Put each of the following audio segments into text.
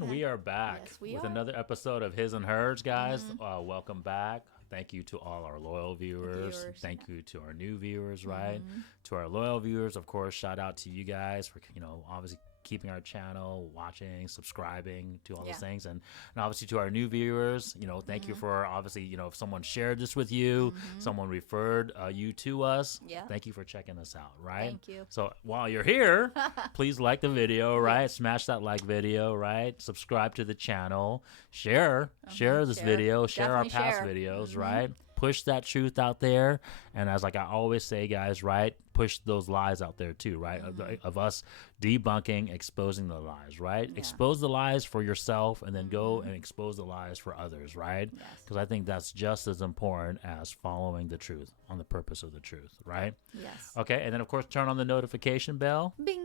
And we are back with another episode of His and Hers, guys. Welcome back. Thank you to all our loyal viewers. Thank you to our new viewers, right? To our loyal viewers, of course, shout out to you guys for, obviously keeping our channel, watching, subscribing to all those things. And obviously to our new viewers, thank you for obviously, if someone shared this with you, someone referred you to us. Thank you for checking us out, right? Thank you. So while you're here, please like the video, right? Smash that like video, right? Subscribe to the channel, share this video, share our past videos, right? Push that truth out there. And as like I always say, guys, right? Push those lies out there too, right? Of us debunking, exposing the lies, right? Expose the lies for yourself and then go and expose the lies for others, right? Because I think that's just as important as following the truth on the purpose of the truth, right? Yes. Okay, and then of course turn on the notification bell. Bing.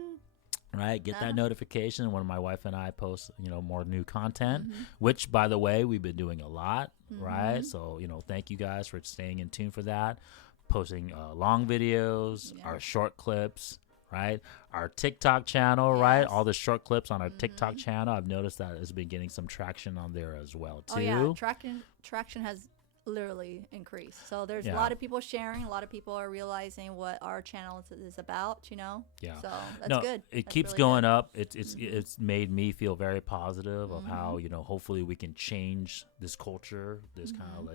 Right, get that notification when my wife and I post, more new content, which, by the way, we've been doing a lot, right? So, thank you guys for staying in tune for that, posting long videos, our short clips, right? Our TikTok channel, right? All the short clips on our TikTok channel. I've noticed that it's been getting some traction on there as well, too. Oh, yeah, traction has literally increased. So there's a lot of people sharing. A lot of people are realizing what our channel is about, Yeah. So that's good. It keeps really going up. It's made me feel very positive of how, hopefully we can change this culture, this kind of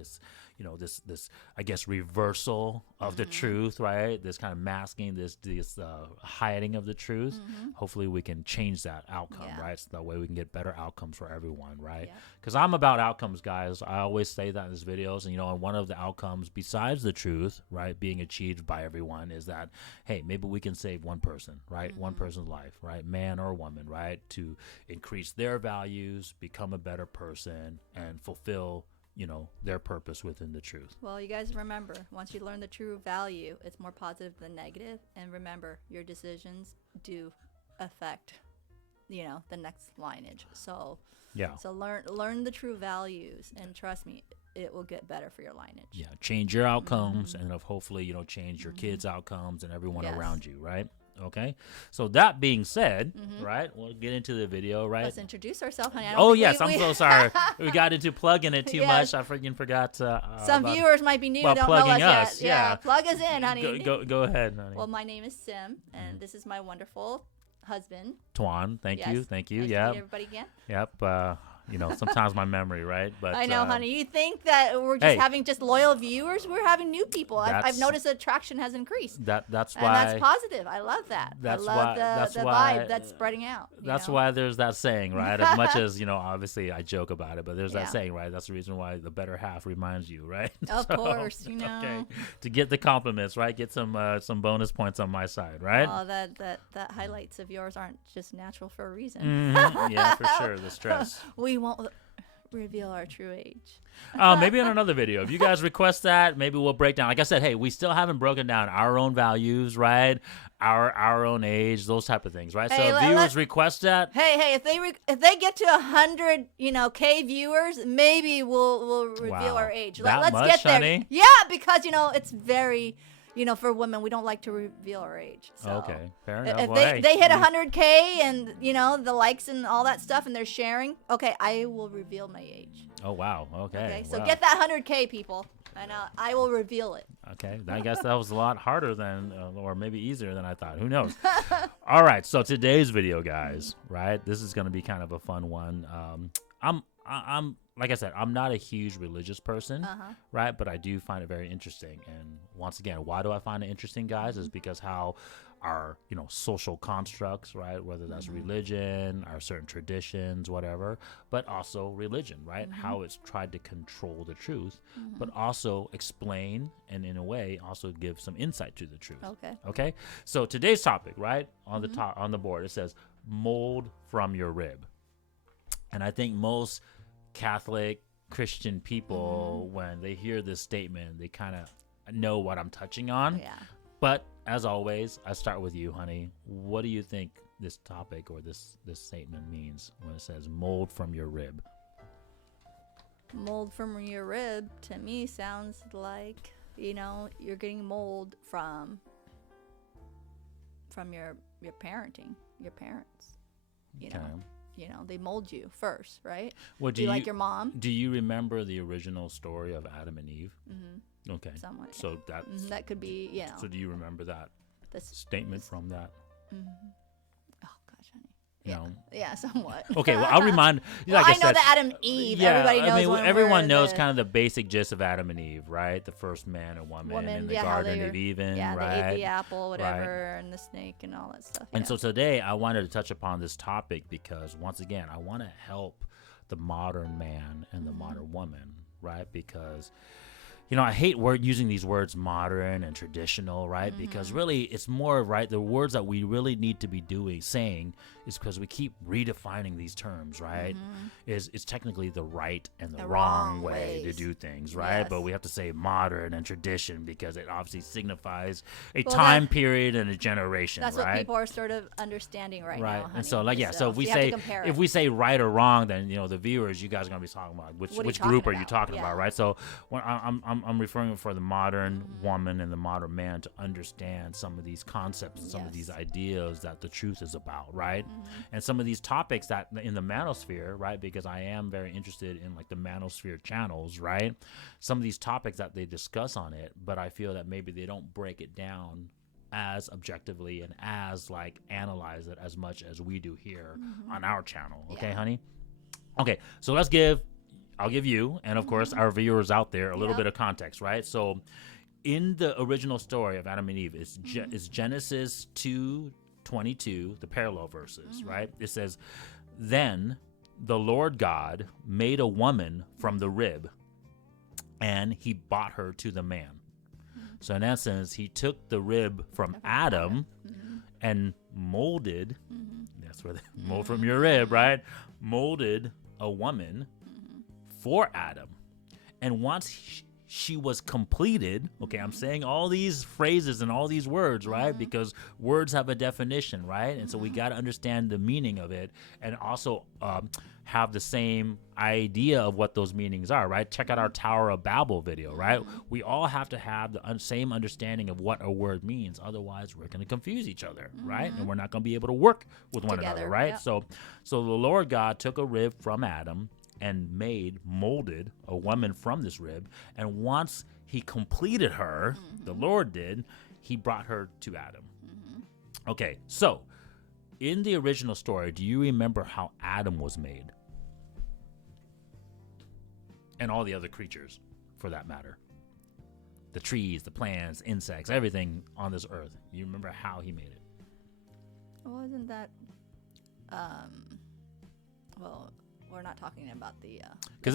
this I guess reversal of the truth, right? This kind of masking, this hiding of the truth. Hopefully we can change that outcome, right? So that way we can get better outcomes for everyone, right? Because I'm about outcomes, guys. I always say that in these videos, and and one of the outcomes besides the truth, right, being achieved by everyone is that, hey, maybe we can save one person, right? One person's life, right? Man or woman, right? To increase their values, become a better person, and fulfill their purpose within the truth. Well, you guys remember, once you learn the true value, it's more positive than negative. And remember, your decisions do affect, the next lineage. So So learn the true values, and trust me, it will get better for your lineage. Yeah, change your outcomes, and hopefully, change your kids' outcomes and everyone around you, right? Okay, so that being said, right, we'll get into the video, right? Let's introduce ourselves, honey. I'm so sorry. We got into plugging it too much. I freaking forgot to. Some viewers might be new, don't know us yet. Yeah, plug us in, honey. Go ahead, honey. Well, my name is Sim, and this is my wonderful husband. Tuan, thank you. Nice to meet everybody again. Yep. Sometimes my memory, right? But I know, honey. You think that we're just having just loyal viewers? We're having new people. I've noticed the traction has increased. That's why. And that's positive. I love that. I love the vibe that's spreading out. That's why there's that saying, right? As much as obviously I joke about it, but there's that saying, right? That's the reason why the better half reminds you, right? Of course, Okay. To get the compliments, right? Get some bonus points on my side, right? Oh, that highlights of yours aren't just natural for a reason. Yeah, for sure. The stress. We won't reveal our true age. Maybe in another video. If you guys request that, maybe we'll break down. Like I said, hey, we still haven't broken down our own values, right? Our own age, those type of things, right? Hey, so if viewers request that. Hey, if they get to 100, K viewers, maybe we'll reveal our age. Let's get there. Honey? Yeah, because it's very. For women, we don't like to reveal our age. So okay, fair enough. If they hit 100K and, the likes and all that stuff and they're sharing, okay, I will reveal my age. Oh, wow. Okay. So get that 100K, people, and I will reveal it. Okay. I guess that was a lot harder than, or maybe easier than I thought. Who knows? All right. So today's video, guys, right? This is going to be kind of a fun one. I'm like I said, I'm not a huge religious person, right? But I do find it very interesting. And once again, why do I find it interesting, guys? Is because how our, social constructs, right? Whether that's religion, our certain traditions, whatever, but also religion, right? How it's tried to control the truth, but also explain and in a way also give some insight to the truth. Okay. So today's topic, right? On the top, on the board, it says mold from your rib. And I think most Catholic Christian people, when they hear this statement, they kind of know what I'm touching on. Yeah. But as always, I start with you, honey. What do you think this topic or this statement means when it says mold from your rib? Mold from your rib to me sounds like, you're getting mold from your parenting, your parents. they mold you first, right? Well, do you like your mom? Do you remember the original story of Adam and Eve? Mm-hmm. Okay. Somewhat. So that could be, So do you remember that statement from that? Mm-hmm. Oh gosh, honey. No. Yeah, somewhat. Okay, well, I'll remind you. Well, Like I know the Adam Eve. Yeah, Everybody knows. everyone knows kind of the basic gist of Adam and Eve, right? The first man and woman in the Garden of Eden, right? They ate the apple, whatever, and the snake and all that stuff. And so today I wanted to touch upon this topic because, once again, I want to help the modern man and the modern woman, right? Because I hate using these words modern and traditional, right? Because really it's more, right, the words that we really need to be saying is because we keep redefining these terms, right? Is technically the right and the wrong way to do things, right? Yes. But we have to say modern and tradition because it obviously signifies a time period and a generation, that's right? That's what people are sort of understanding now, honey. And so, so if we say right or wrong, then, the viewers, you guys are going to be talking about which group are you talking about, right? So when I'm referring for the modern woman and the modern man to understand some of these concepts and some of these ideas that the truth is about, right? And some of these topics that in the manosphere, right? Because I am very interested in like the manosphere channels, right? Some of these topics that they discuss on it, but I feel that maybe they don't break it down as objectively and as like analyze it as much as we do here on our channel. Okay, honey? Okay, so I'll give you, and of course our viewers out there, a little bit of context, right? So in the original story of Adam and Eve, it's Genesis 2:22, the parallel verses, right? It says, "Then the Lord God made a woman from the rib, and he brought her to the man." So in essence, he took the rib from Adam and molded, that's where they mold from your rib, right? Molded a woman for Adam. And once she was completed, okay, I'm saying all these phrases and all these words, right? Because words have a definition, right? And so we got to understand the meaning of it and also have the same idea of what those meanings are, right? Check out our Tower of Babel video, right? We all have to have the same understanding of what a word means. Otherwise, we're going to confuse each other, right? And we're not going to be able to work with one another, right? Yep. So the Lord God took a rib from Adam and molded a woman from this rib. And once he completed her, the Lord did, he brought her to Adam. Okay, so in the original story, do you remember how Adam was made? And all the other creatures, for that matter. The trees, the plants, insects, everything on this earth. You remember how he made it? Wasn't that, well, we're not talking about the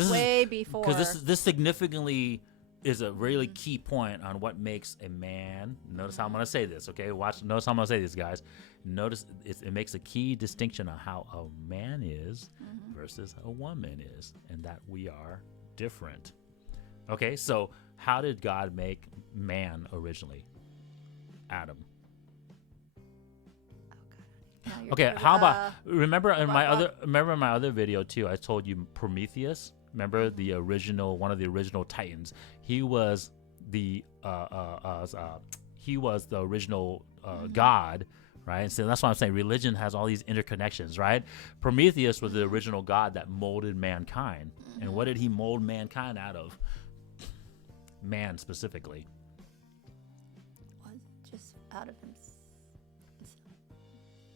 way before. Because this significantly is a really key point on what makes a man. Notice how I'm going to say this, okay? Notice how I'm going to say this, guys. Notice it makes a key distinction on how a man is versus a woman is, and that we are different. Okay, so how did God make man originally? Adam. Okay, how about remember in my other video too, I told you Prometheus. Remember one of the original Titans. He was the original god, right? So that's why I'm saying religion has all these interconnections, right? Prometheus was the original god that molded mankind. And what did he mold mankind out of? Man specifically. Was just out of himself.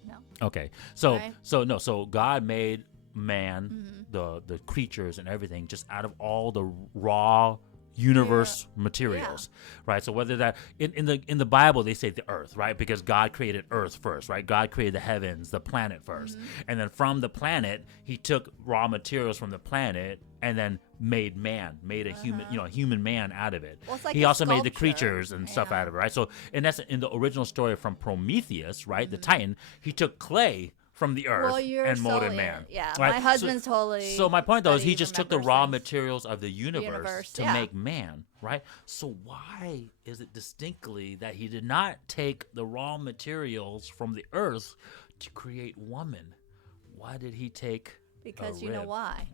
No. Okay. So God made man, the creatures and everything just out of all the raw universe materials, right? So whether that in the Bible they say the earth, right? Because God created earth first, right? God created the heavens, the planet first. And then from the planet, he took raw materials from the planet and then made a human man out of it. Well, like he also made the creatures and stuff out of it, right? So in the original story from Prometheus, right? The Titan, he took clay from the earth and molded man. Yeah, right? My husband's totally. So my point though is he just took the raw materials of the universe to make man, right? So why is it distinctly that he did not take the raw materials from the earth to create woman? Why did he take? Because you know why?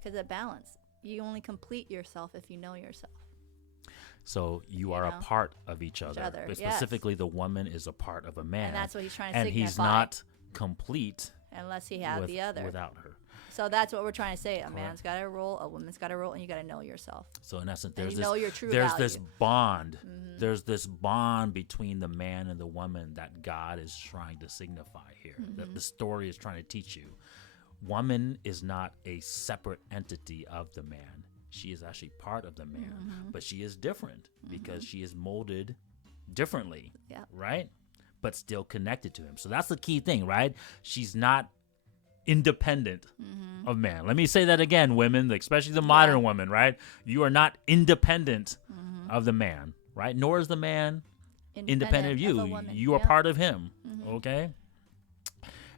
Because of balance. You only complete yourself if you know yourself. So you are a part of each other. But specifically, the woman is a part of a man. And that's what he's trying to signify. And he's not complete unless he had the other. Without her. So that's what we're trying to say. A man's got a role, a woman's got a role, and you got to know yourself. So in essence, there's this bond. Mm-hmm. There's this bond between the man and the woman that God is trying to signify here. Mm-hmm. That the story is trying to teach you. Woman is not a separate entity of the man. She is actually part of the man, mm-hmm. but she is different because she is molded differently, right? But still connected to him. So that's the key thing, right? She's not independent of man. Let me say that again, women, especially the modern women, right? You are not independent of the man, right? Nor is the man independent of you. You are part of him, okay?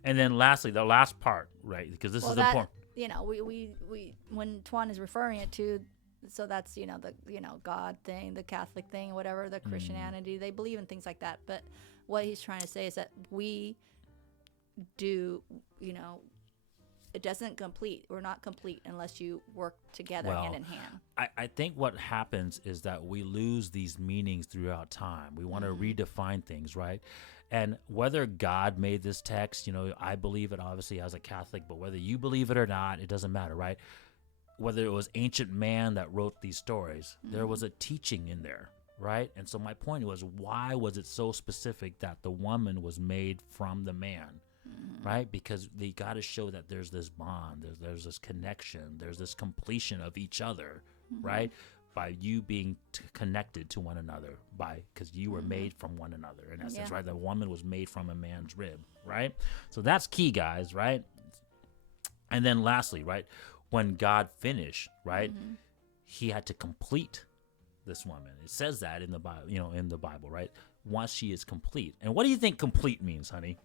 And then lastly, the last part, right? Because this is important. You know, we when Tuan is referring it to, so that's, you know, the, you know, God thing, the Catholic thing, whatever, the Christianity, they believe in things like that. But what he's trying to say is that we do, you know, it doesn't complete. We're not complete unless you work together hand in hand. I think what happens is that we lose these meanings throughout time. We want to redefine things, right? And whether God made this text, you know, I believe it obviously as a Catholic, but whether you believe it or not, it doesn't matter, right? Whether it was ancient man that wrote these stories, there was a teaching in there, right? And so my point was, why was it so specific that the woman was made from the man? Right? Because they got to show that there's this bond, there's this connection, there's this completion of each other, right? By you being connected to one another, because you were made from one another, in essence, right? The woman was made from a man's rib, right? So that's key, guys, right? And then lastly, right, when God finished, right, he had to complete this woman. It says that in the Bible, you know, in the Bible, right? Once she is complete. And what do you think complete means, honey?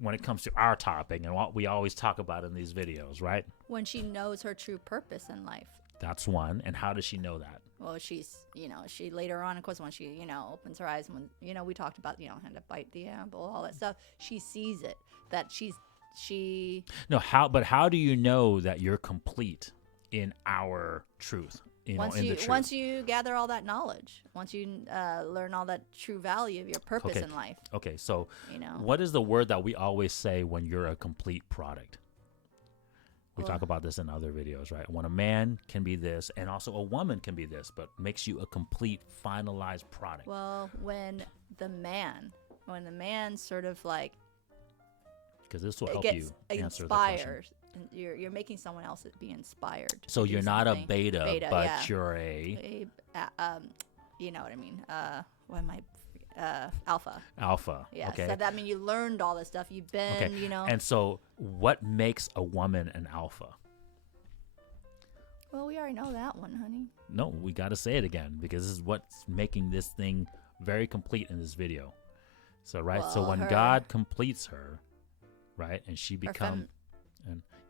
When it comes to our topic and what we always talk about in these videos, right? When she knows her true purpose in life. That's one. And how does she know that? Well, she's, you know, she later on, of course, when she, you know, opens her eyes, when, you know, we talked about, you know, how to bite the apple, all that stuff. She sees it, that she. No, how do you know that you're complete in our truth? Once you gather all that knowledge, once you learn all that true value of your purpose in life. Okay, so you know, what is the word that we always say when you're a complete product? We talk about this in other videos, right? When a man can be this, and also a woman can be this, but makes you a complete, finalized product. Well, when the man sort of like, because this will help you answer the question. You're making someone else be inspired. So you're not a beta, but you're you know what I mean? What am I? Alpha. Alpha. Yeah. Okay. So that means you learned all this stuff. You've been, you know. And so, what makes a woman an alpha? Well, we already know that one, honey. No, we got to say it again because this is what's making this thing very complete in this video. So, right. So when God completes her, right, and she becomes.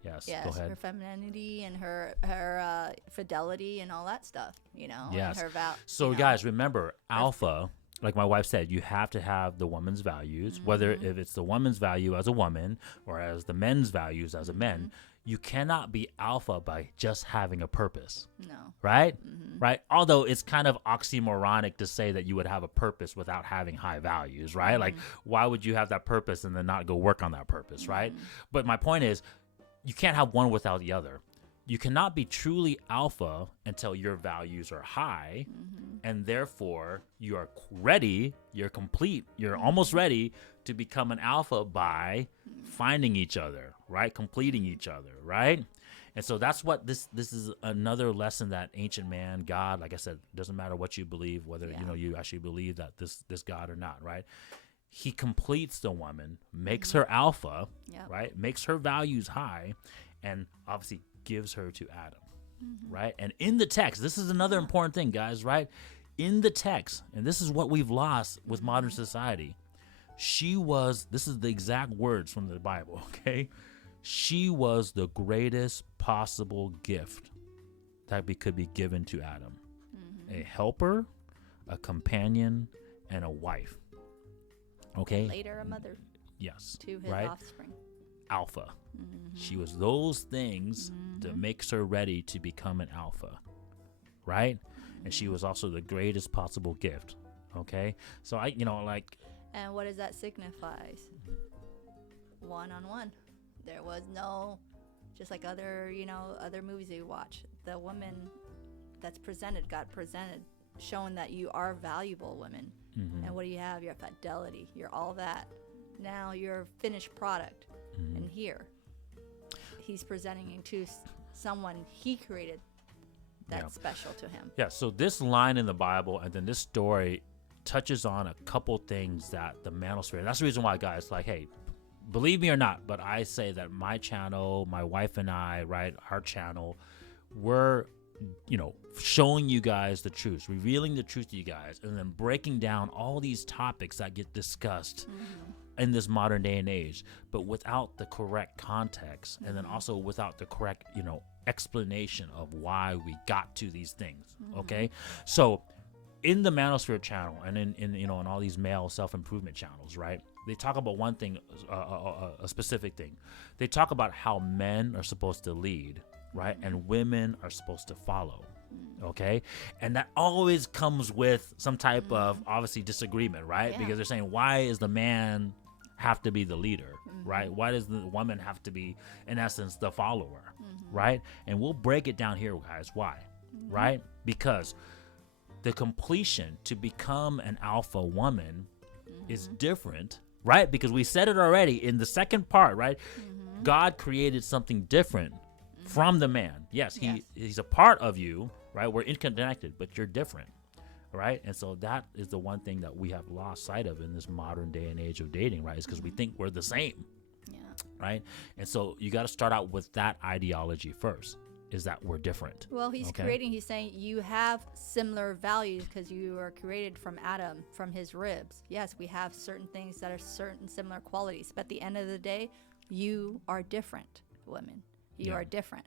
Yes, go ahead. Her femininity and her fidelity and all that stuff, you know. Yes. And her so, guys, remember, alpha, like my wife said, you have to have the woman's values, whether if it's the woman's value as a woman or as the men's values as a man. You cannot be alpha by just having a purpose. No. Right? Right? Although it's kind of oxymoronic to say that you would have a purpose without having high values, right? Like, why would you have that purpose and then not go work on that purpose, right? But my point is, you can't have one without the other. You cannot be truly alpha until your values are high, and therefore you are ready, you're complete, you're almost ready to become an alpha by finding each other, right? Completing each other, right? And so that's what this is another lesson that ancient man, God, like I said, doesn't matter what you believe, whether you know you actually believe that this God or not, right? He completes the woman, makes her alpha, right? Makes her values high, and obviously gives her to Adam, right? And in the text, this is another important thing, guys, right? In the text, and this is what we've lost with modern society, this is the exact words from the Bible, okay? She was the greatest possible gift that could be given to Adam. A helper, a companion, and a wife. Okay. And later, a mother. Yes. To his offspring. Alpha. She was those things that makes her ready to become an alpha, right? And she was also the greatest possible gift. Okay. So And what does that signify? one-on-one. There was no, just like other, other movies you watch. The woman that's got presented, showing that you are valuable women. Mm-hmm. And what do you have? Your fidelity. You're all that. Now you're a finished product. Mm-hmm. And here, he's presenting you to someone he created that's special to him. Yeah, so this line in the Bible and then this story touches on a couple things that the manosphere, and that's the reason why, guys, like, hey, believe me or not, but I say that my channel, my wife and I, right, our channel, we're, showing you guys the truth, revealing the truth to you guys, and then breaking down all these topics that get discussed in this modern day and age, but without the correct context, and then also without the correct, explanation of why we got to these things. Okay, so in the Manosphere channel and in all these male self-improvement channels, right, they talk about one thing, a specific thing. They talk about how men are supposed to lead, right, and women are supposed to follow. Okay, and that always comes with some type of obviously disagreement, right? Because they're saying, why is the man have to be the leader, right? Why does the woman have to be, in essence, the follower, right? And we'll break it down here, guys. Why? Right? Because the completion to become an alpha woman is different, right? Because we said it already in the second part, right? God created something different from the man. Yes, he's a part of you, right? We're interconnected, but you're different, right? And so that is the one thing that we have lost sight of in this modern day and age of dating, right? Is because we think we're the same, right? And so you got to start out with that ideology first, is that we're different. Well, he's saying you have similar values because you are created from Adam, from his ribs. Yes, we have certain things that are certain similar qualities, but at the end of the day, you are different, women. You are different.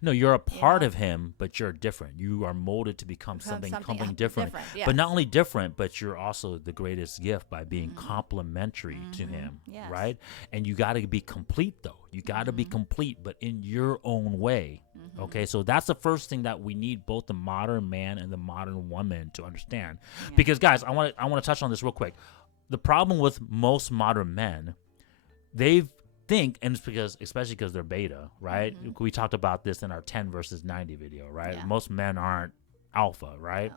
No, you're a part of him, but you're different. You are molded to become something different. Yes. But not only different, but you're also the greatest gift by being complementary to him, right? And you got to be complete, though. You got to be complete, but in your own way. Okay, so that's the first thing that we need both the modern man and the modern woman to understand. Because, guys, I want to touch on this real quick. The problem with most modern men, they've think, and it's because, especially because they're beta, right? We talked about this in our 10 versus 90 video, right? Most men aren't alpha, right? No.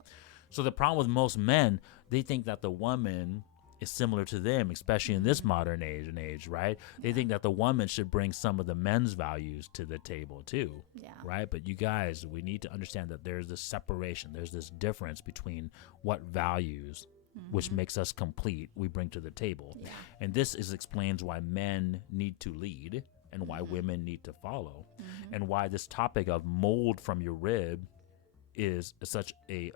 So the problem with most men, they think that the woman is similar to them, especially in this modern age, right? They think that the woman should bring some of the men's values to the table too, right? But you guys, we need to understand that there's this separation, there's this difference between what values which makes us complete, we bring to the table. And this explains why men need to lead and why women need to follow, and why this topic of mold from your rib is such a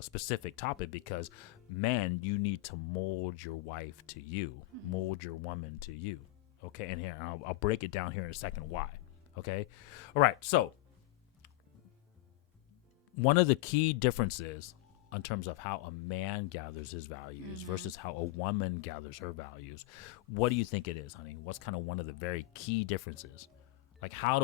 specific topic, because men, you need to mold your wife to you, mold your woman to you. Okay, and here, I'll break it down here in a second why. Okay, all right, so one of the key differences in terms of how a man gathers his values versus how a woman gathers her values, what do you think it is, honey? What's kind of one of the very key differences? Like, what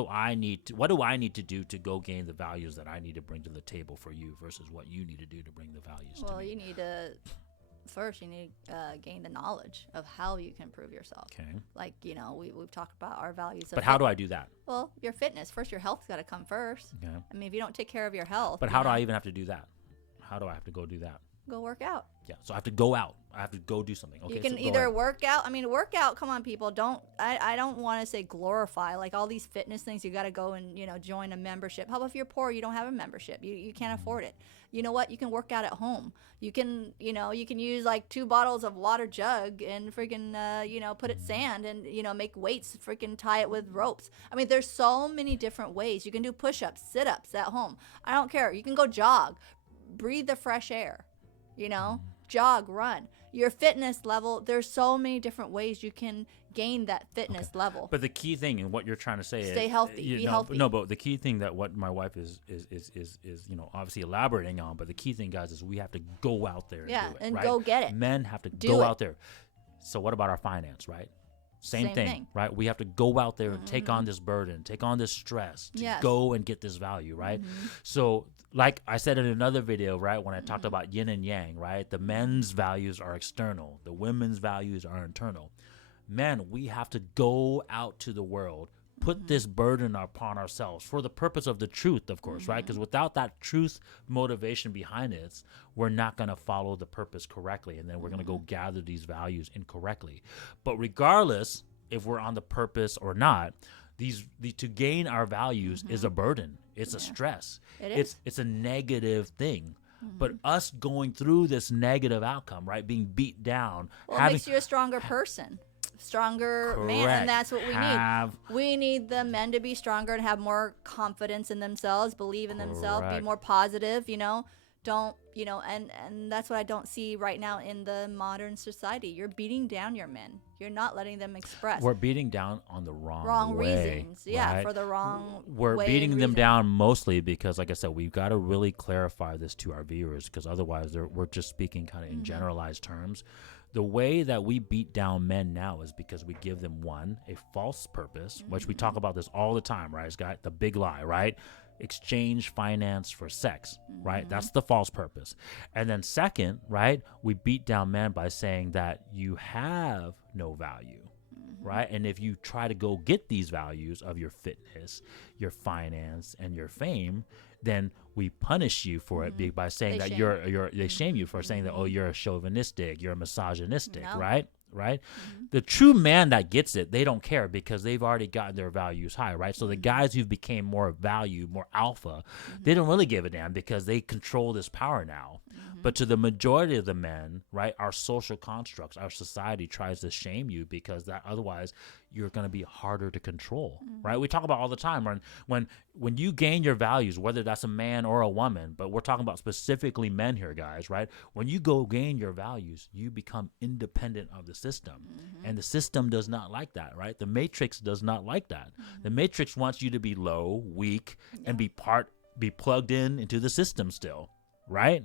do I need to do to go gain the values that I need to bring to the table for you versus what you need to do to bring the values to me? Well, you need to gain the knowledge of how you can improve yourself. Okay. Like, we've talked about our values. But how do I do that? Well, your fitness. First, your health's got to come first. Okay. I mean, if you don't take care of your health. But how do I even have to do that? How do I have to go do that? Go work out. Yeah, so I have to go out. I have to go do something. Okay, you can either work out. I mean, workout. Come on, people. I don't want to say glorify like all these fitness things. You got to go and join a membership. How about if you're poor, you don't have a membership? You can't afford it. You know what? You can work out at home. You can use like 2 bottles of water jug and freaking put it sand and make weights. Freaking tie it with ropes. I mean, there's so many different ways. You can do push-ups, sit-ups at home. I don't care. You can go jog, breathe the fresh air. Jog, run. Your fitness level, there's so many different ways you can gain that fitness level. But the key thing and what you're trying to say is stay healthy, be healthy. No, but the key thing that what my wife is obviously elaborating on, but the key thing, guys, is we have to go out there and go get it. Men have to go out there. So what about our finance, right? Same thing, right? We have to go out there and take on this burden, take on this stress to go and get this value, right? So like I said in another video, right, when I talked about yin and yang, right? The men's values are external. The women's values are internal. men, we have to go out to the world, put this burden upon ourselves for the purpose of the truth, of course, right? Because without that truth motivation behind it, we're not going to follow the purpose correctly, and then we're going to go gather these values incorrectly. But regardless if we're on the purpose or not, to gain our values is a burden. It's a stress. It's a negative thing. But us going through this negative outcome, right, being beat down, it makes you a stronger person, stronger man, and that's what we need. We need the men to be stronger and have more confidence in themselves, believe in themselves, be more positive. Don't and that's what I don't see right now in the modern society. You're beating down your men. You're not letting them express. We're beating down on the wrong way, reasons. Yeah, right? for the wrong We're way beating them down mostly because, like I said, we've got to really clarify this to our viewers, because otherwise we're just speaking kind of in generalized terms. The way that we beat down men now is because we give them, one, a false purpose, which we talk about this all the time, right? It's got the big lie, right? Exchange finance for sex, right? That's the false purpose. And then second, right, we beat down men by saying that you have no value, right? And if you try to go get these values of your fitness, your finance, and your fame, then we punish you for it by saying that they shame you for saying that, oh, you're a chauvinistic, you're a misogynistic, right? The true man that gets it, they don't care because they've already gotten their values high, right? So the guys who became more value, more alpha, they don't really give a damn because they control this power now. But to the majority of the men, right, our social constructs, our society tries to shame you because that otherwise you're going to be harder to control, right? We talk about all the time when you gain your values, whether that's a man or a woman, but we're talking about specifically men here, guys, right? When you go gain your values, you become independent of the system, and the system does not like that, right? The matrix does not like that. The matrix wants you to be low, weak, and be plugged into the system still, right?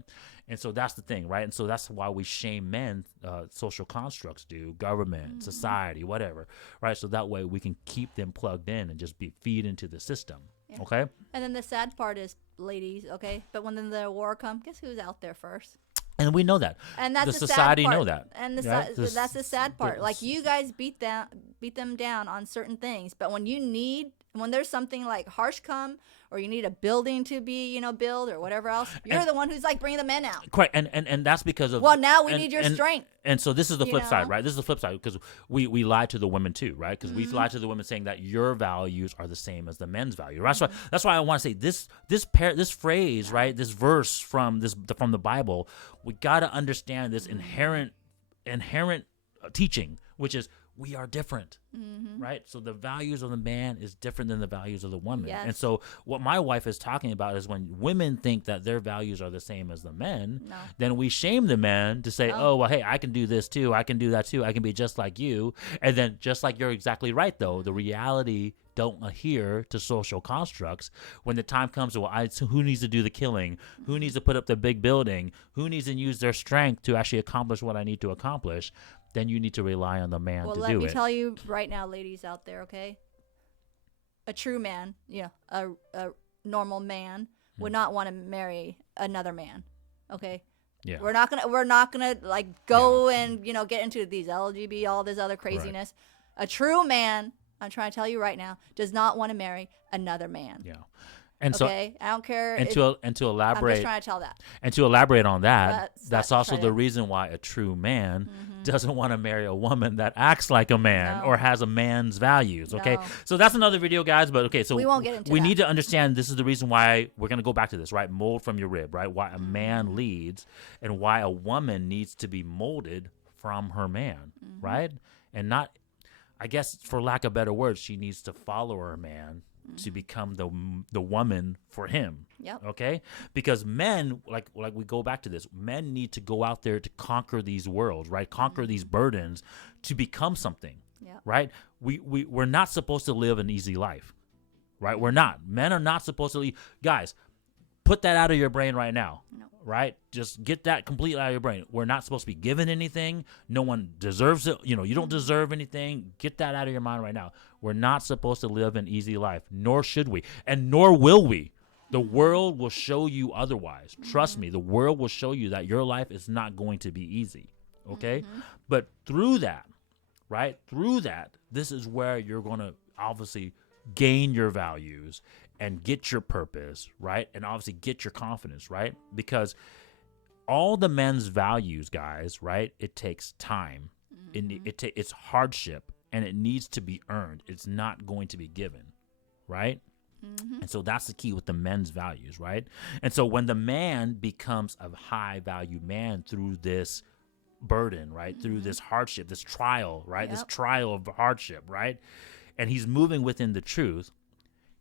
And so that's the thing, right? And so that's why we shame men, social constructs do, government, society, whatever, right? So that way we can keep them plugged in and just feed into the system, okay? And then the sad part is, ladies, okay? But when the war comes, guess who's out there first? And we know that. And that's the society know that. And that's the sad part. Like, you guys beat them down on certain things, but when there's something like harsh come, or you need a building to be, build or whatever else, you're the one who's like bringing the men out. Correct. And that's because of, well, now we need your strength. And so this is the flip side, right? This is the flip side, because we lie to the women too, right? Because we lie to the women saying that your values are the same as the men's value. That's why I want to say this phrase, right? This verse from the Bible, we got to understand this inherent teaching, which is, we are different, right? So the values of the man is different than the values of the woman. Yes. And so what my wife is talking about is when women think that their values are the same as the men, then we shame the men to say, oh, well, hey, I can do this too. I can do that too. I can be just like you. And then just like you're exactly right, though, the reality don't adhere to social constructs. When the time comes, so who needs to do the killing? Who needs to put up the big building? Who needs to use their strength to actually accomplish what I need to accomplish? Then you need to rely on the man to do it. Well, let me tell you right now, ladies out there, okay? A true man, a normal man would not want to marry another man, okay? Yeah. We're not gonna like go and get into these LGBT, all this other craziness. Right. A true man, I'm trying to tell you right now, does not want to marry another man. Yeah. And okay, so I don't care. And to elaborate, I'm just trying to tell that. And to elaborate on that, that's also the reason why a true man doesn't want to marry a woman that acts like a man or has a man's values. Okay, so that's another video, guys. But okay, so we won't get into we need to understand this is the reason why we're gonna go back to this, right? Mold from your rib, right? Why a man leads and why a woman needs to be molded from her man, right? And not, I guess, for lack of better words, she needs to follow her man to become the woman for him. Yep. Okay? Because men, like we go back to this, men need to go out there to conquer these worlds, right? Conquer these burdens to become something. Yep. Right? We're not supposed to live an easy life. Right? We're not. Men are not supposed to guys, put that out of your brain right now. No. Right? Just get that completely out of your brain. We're not supposed to be given anything. No one deserves it. You don't deserve anything. Get that out of your mind right now. We're not supposed to live an easy life, nor should we, and nor will we. The world will show you otherwise. Trust me, the world will show you that your life is not going to be easy, okay? But through that, right? Through that, this is where you're going to obviously gain your values and get your purpose, right? And obviously get your confidence, right? Because all the men's values, guys, right? It takes time. It's hardship, and it needs to be earned. It's not going to be given, right? And so that's the key with the men's values, right? And so when the man becomes a high value man through this burden, right? Through this hardship, this trial, right? This trial of hardship, right? And he's moving within the truth.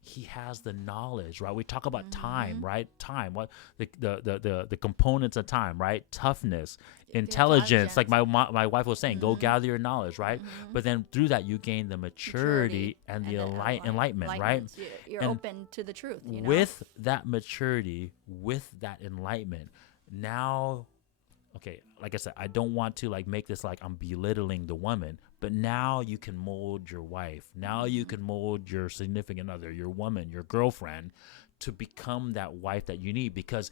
He has the knowledge, right? We talk about time, right? Time, what the components of time, right? Toughness, intelligence. Like my wife was saying, go gather your knowledge, right? But then through that, you gain the maturity and the enlightenment, right? You're open to the truth. You know? With that maturity, with that enlightenment, now, okay, like I said, I don't want to like make this like I'm belittling the woman, but now you can mold your wife. Now you can mold your significant other, your woman, your girlfriend, to become that wife that you need, because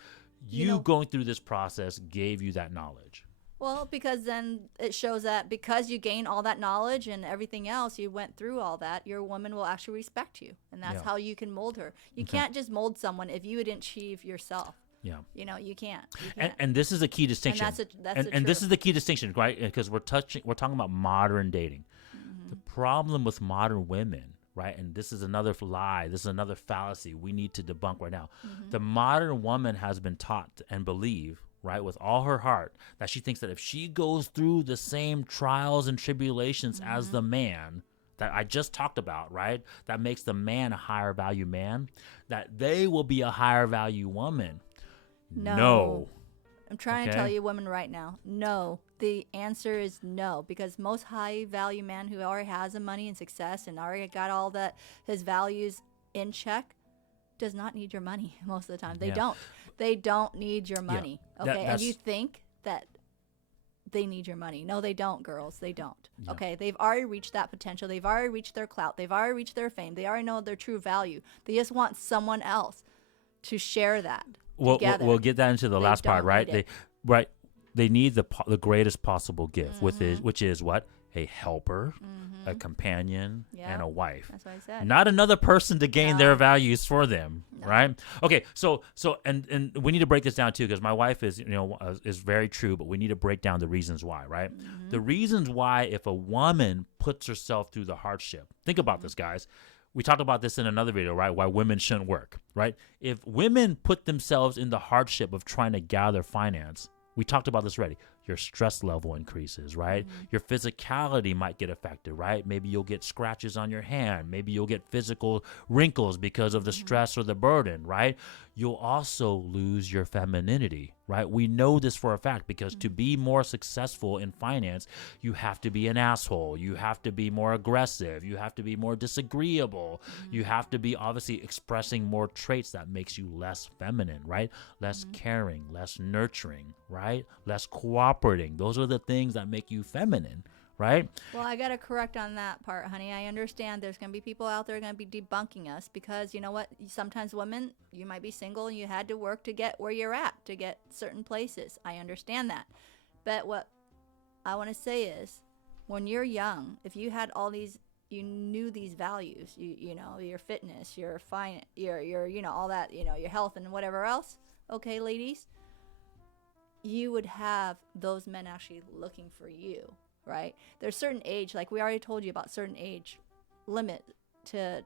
you going through this process gave you that knowledge. Well, because then it shows that because you gain all that knowledge and everything else, you went through all that, your woman will actually respect you. And that's how you can mold her. You can't just mold someone if you didn't achieve yourself. Yeah. You know, you can't. And this is a key distinction. And this is the key distinction, right? Because we're talking about modern dating. The problem with modern women, right? And this is another lie. This is another fallacy we need to debunk right now. The modern woman has been taught and believe, right, with all her heart, that she thinks that if she goes through the same trials and tribulations as the man that I just talked about, right, that makes the man a higher value man, that they will be a higher value woman. No. I'm trying to tell you women right now, no. The answer is no, because most high value man who already has the money and success and already got all that his values in check does not need your money most of the time. They don't. They don't need your money. And you think that they need your money. No, they don't, girls. They don't. Okay, they've already reached that potential. They've already reached their clout. They've already reached their fame. They already know their true value. They just want someone else to share that. We'll get that into the last part, right? They need the greatest possible gift, which is what? A helper, a companion, and a wife. That's what I said. Not another person to gain their values for them, right? Okay, so and we need to break this down too, because my wife is is very true, but we need to break down the reasons why, right? The reasons why, if a woman puts herself through the hardship. Think about this, guys. We talked about this in another video, right? Why women shouldn't work, right? If women put themselves in the hardship of trying to gather finance, we talked about this already. Your stress level increases, right? Your physicality might get affected, right? Maybe you'll get scratches on your hand. Maybe you'll get physical wrinkles because of the stress or the burden, right? You'll also lose your femininity, right? We know this for a fact, because to be more successful in finance, you have to be an asshole. You have to be more aggressive. You have to be more disagreeable. You have to be obviously expressing more traits that makes you less feminine, right? Less caring, less nurturing, right? Less cooperating. Those are the things that make you feminine, right? Well, I got to correct on that part, honey. I understand there's going to be people out there going to be debunking us, because you know what? Sometimes women, you might be single and you had to work to get where you're at, to get certain places. I understand that. But what I want to say is, when you're young, if you had all these, you knew these values, you know, your fitness, your all that, your health and whatever else. Okay, ladies, you would have those men actually looking for you, right? There's certain age, like we already told you about certain age limit to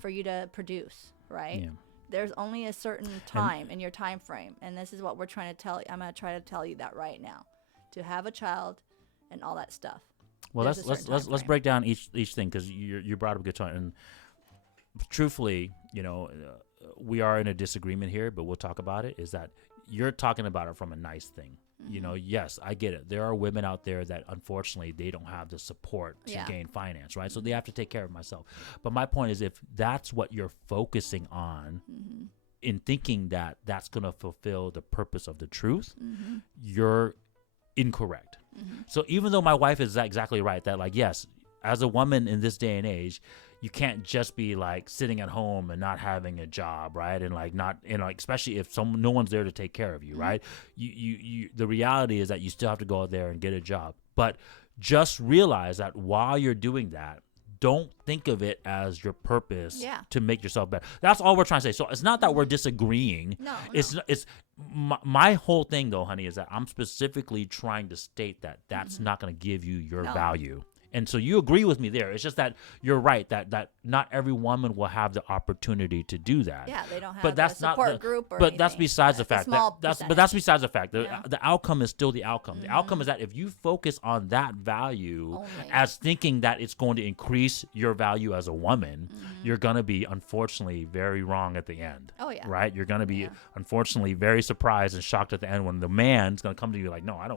for you to produce, right? Yeah. There's only a certain time in your time frame, and this is what we're trying to tell you. I'm going to try to tell you that right now. To have a child and all that stuff. Well, let's break down each thing, because you brought up a good point, and truthfully, we are in a disagreement here, but we'll talk about it. Is that you're talking about it from a nice thing. Yes, I get it. There are women out there that unfortunately they don't have the support to gain finance, right? So they have to take care of myself. But my point is, if that's what you're focusing on in thinking that that's going to fulfill the purpose of the truth, you're incorrect. So even though my wife is exactly right, that like, yes, as a woman in this day and age, you can't just be like sitting at home and not having a job, right? And like not, especially if no one's there to take care of you, right? You the reality is that you still have to go out there and get a job. But just realize that while you're doing that, don't think of it as your purpose to make yourself better. That's all we're trying to say. So it's not that we're disagreeing. No. It's my whole thing, though, honey, is that I'm specifically trying to state that that's not going to give you your value. And so you agree with me there. It's just that you're right that not every woman will have the opportunity to do that. Yeah, they don't have a support group or anything. That's besides the fact. That's besides the fact. Yeah. The outcome is still the outcome. The outcome is that if you focus on that value as thinking that it's going to increase your value as a woman, you're going to be, unfortunately, very wrong at the end. Oh, yeah. Right? You're going to be, unfortunately, very surprised and shocked at the end when the man's going to come to you like, no, I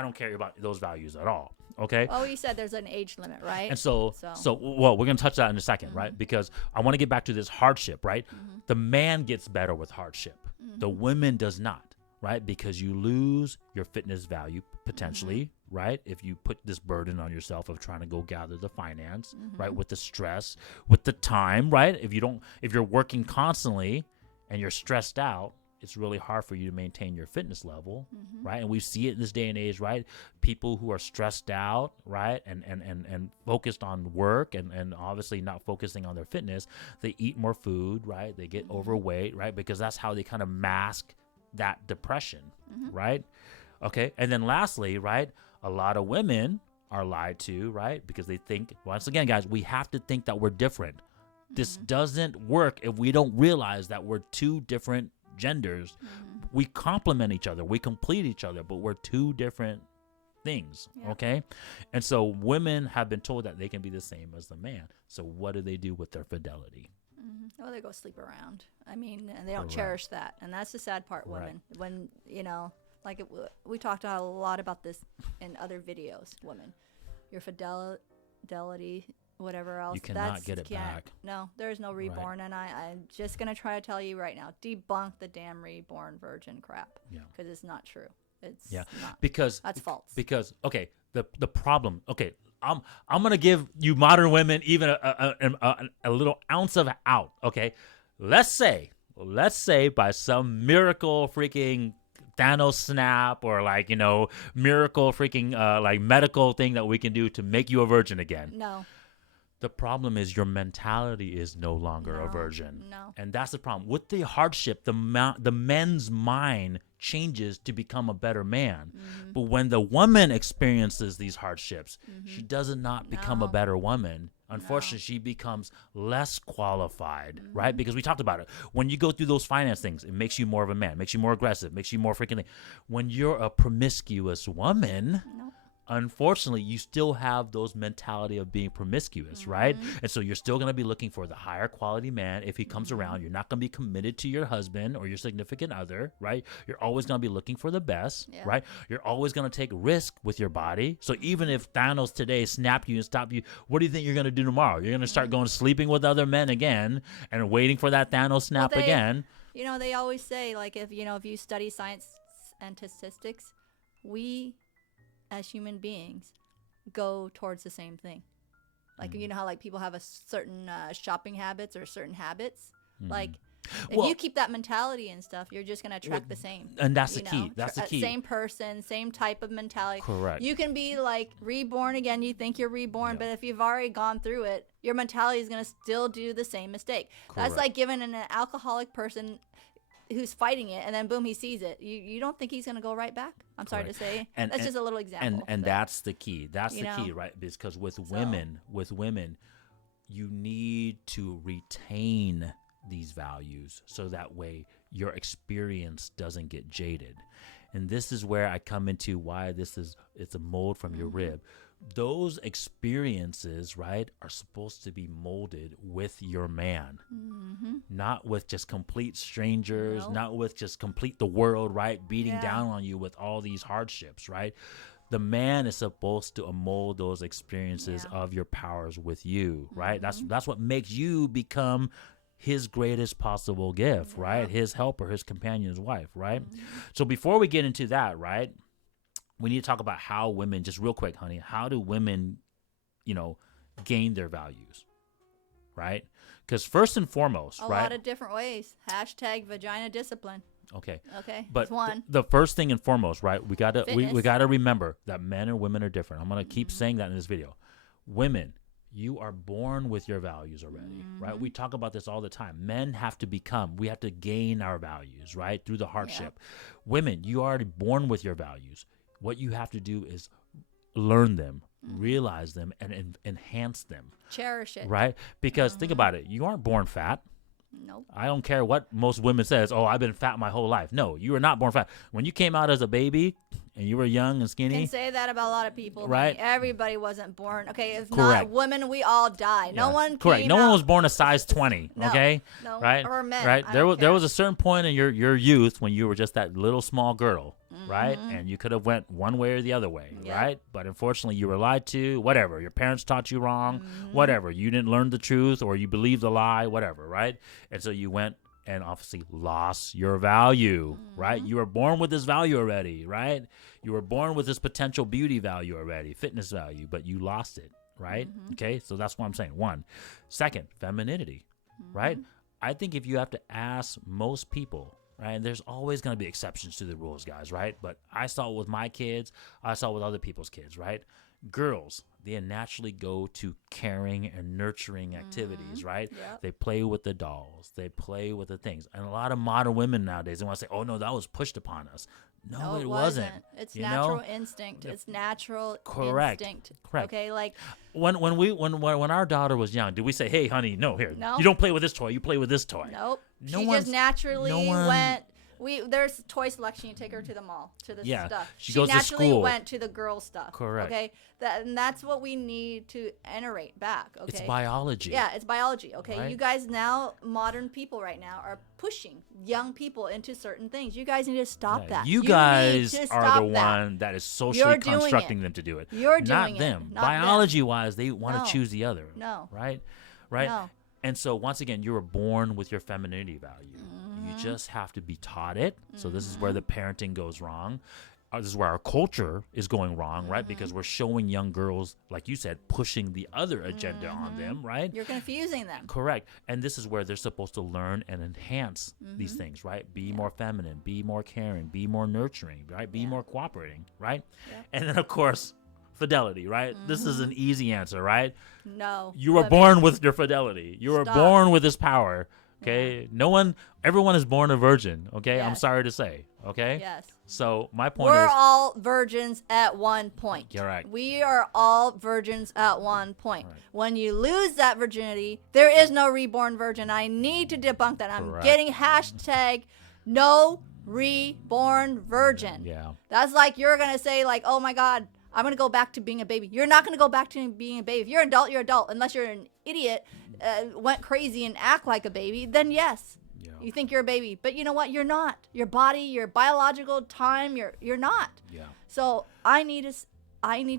don't care about those values at all. Okay. Oh, you said there's an age limit, right? And so we're going to touch that in a second, right? Because I want to get back to this hardship, right? The man gets better with hardship. The woman does not, right? Because you lose your fitness value potentially, right? If you put this burden on yourself of trying to go gather the finance, right? With the stress, with the time, right? If you're working constantly and you're stressed out, it's really hard for you to maintain your fitness level, right? And we see it in this day and age, right? People who are stressed out, right? And focused on work and obviously not focusing on their fitness, they eat more food, right? They get overweight, right? Because that's how they kind of mask that depression, right? Okay. And then lastly, right? A lot of women are lied to, right? Because they think, once again, guys, we have to think that we're different. This doesn't work if we don't realize that we're two different genders. We complement each other, we complete each other, but we're two different things. Okay. And so women have been told that they can be the same as the man. So what do they do with their fidelity? Oh, they go sleep around. I mean, and they don't cherish that, and that's the sad part. Women, when we talked a lot about this in other videos. Women, your fidelity, whatever else, you cannot get it back. No, there is no reborn, and I'm just gonna try to tell you right now, debunk the damn reborn virgin crap. Because it's not true. It's not. Because that's false. Because the problem. Okay, I'm gonna give you modern women even a little ounce of out. Okay, let's say by some miracle freaking Thanos snap or miracle freaking medical thing that we can do to make you a virgin again. No. The problem is your mentality is no longer a virgin. No. And that's the problem. With the hardship, the man's mind changes to become a better man. But when the woman experiences these hardships, she does not become a better woman. Unfortunately, she becomes less qualified, right? Because we talked about it. When you go through those finance things, it makes you more of a man, makes you more aggressive, makes you more freaking... When you're a promiscuous woman... Unfortunately, you still have those mentality of being promiscuous, right? And so you're still going to be looking for the higher quality man. If he comes around, you're not going to be committed to your husband or your significant other, right? You're always going to be looking for the best, right? You're always going to take risk with your body. So even if Thanos today snapped you and stopped you, what do you think you're going to do tomorrow? You're going to start going sleeping with other men again and waiting for that Thanos snap again. You know, they always say, if you study science and statistics, we... as human beings go towards the same thing. You know how people have a certain shopping habits or certain habits? If you keep that mentality and stuff, you're just going to attract the same. And that's the key. That's the key. Same person, same type of mentality. Correct. You can be reborn again. You think you're reborn, but if you've already gone through it, your mentality is going to still do the same mistake. Correct. That's like giving an alcoholic person who's fighting it, and then boom, he sees it. You don't think he's going to go right back? I'm sorry to say. That's just a little example. And that's the key. That's the key, right? Because with women, you need to retain these values so that way your experience doesn't get jaded. And this is where I come into why it's a mold from your rib. Those experiences, right, are supposed to be molded with your man, not with just complete strangers, not with just complete the world, right, beating down on you with all these hardships, right? The man is supposed to mold those experiences of your powers with you, right? That's what makes you become his greatest possible gift, right? His helper, his companion, his wife, right? So before we get into that, right, we need to talk about how women, just real quick, honey, how do women, gain their values, right? Because first and foremost, a lot of different ways. # vagina discipline. Okay. Okay. But one. The first thing and foremost, right? We gotta remember that men and women are different. I'm gonna keep saying that in this video. Women, you are born with your values already, right? We talk about this all the time. Men have to we have to gain our values, right? Through the hardship. Women, you are already born with your values. What you have to do is learn them, realize them, and enhance them. Cherish it. Right? Because think about it. You aren't born fat. Nope. I don't care what most women says. Oh, I've been fat my whole life. No, you were not born fat. When you came out as a baby and you were young and skinny. You can say that about a lot of people. Right. Honey. Everybody wasn't born. Okay. If Correct. not women, we all die. No one Correct. came No one out- was born a size 20. No, okay. No. Right. Or men. Right. I There don't was care. a certain point in your youth when you were just that little small girl. Right. And you could have went one way or the other way. Yep. Right. But unfortunately, you were lied to. Whatever. Your parents taught you wrong. Whatever. You didn't learn the truth or you believed a lie. Whatever. Right. And so you went and obviously lost your value, right? You were born with this value already, right? You were born with this potential beauty value already, fitness value, but you lost it, right? Okay, so that's what I'm saying. One. Second, femininity, right? I think if you have to ask most people, right, and there's always going to be exceptions to the rules, guys, right? But I saw it with my kids. I saw it with other people's kids, right? Girls, they naturally go to caring and nurturing activities, right? Yep. They play with the dolls. They play with the things. And a lot of modern women nowadays, they want to say, oh, no, that was pushed upon us. No, it wasn't. It's you natural know? instinct. It's natural Correct. instinct. Correct. Okay, like when our daughter was young, did we say, hey, honey, no, here, No. you don't play with this toy. You play with this toy. nope. No She one's- just naturally no one- went. There's toy selection. You take her to the mall to the Yeah, stuff. she goes to naturally school. went to the girl stuff. Correct. Okay, and that's what we need to iterate back. Okay, It's biology. Yeah, it's biology. Okay, Right? you guys now, modern people right now, are pushing young people into certain things. You guys need to stop Yeah, that. You need guys to are stop the that. one that is socially You're doing constructing it. them to do it. You're not doing it, them. not them. Biology-wise, they want No. to choose the other. No. Right? No. And so once again, you were born with your femininity value. You just have to be taught it. So this is where the parenting goes wrong. This is where our culture is going wrong, right? Because we're showing young girls, like you said, pushing the other agenda on them, right? You're confusing them. Correct. And this is where they're supposed to learn and enhance these things, right? Be more feminine, be more caring, be more nurturing, right? Be more cooperating, right? Yeah. And then, of course, fidelity, right? This is an easy answer, right? No. You were born with your fidelity. You were Stop. born with this power. Okay. Everyone is born a virgin. Okay. I'm Yes. sorry to say. Okay. Yes. So my point We're is, all virgins at one point. You're right. We are all virgins at one point. Right. When you lose that virginity, there is no reborn virgin. I need to debunk that. I'm Correct. getting hashtag no reborn virgin. yeah. That's like you're going to say like, oh my God, I'm going to go back to being a baby. You're not going to go back to being a baby. If you're an adult, you're adult. Unless you're an idiot, went crazy and act like a baby, then yes. Yeah. You think you're a baby, but you know what? You're not. Your body, your biological time, you're not. Yeah. So I need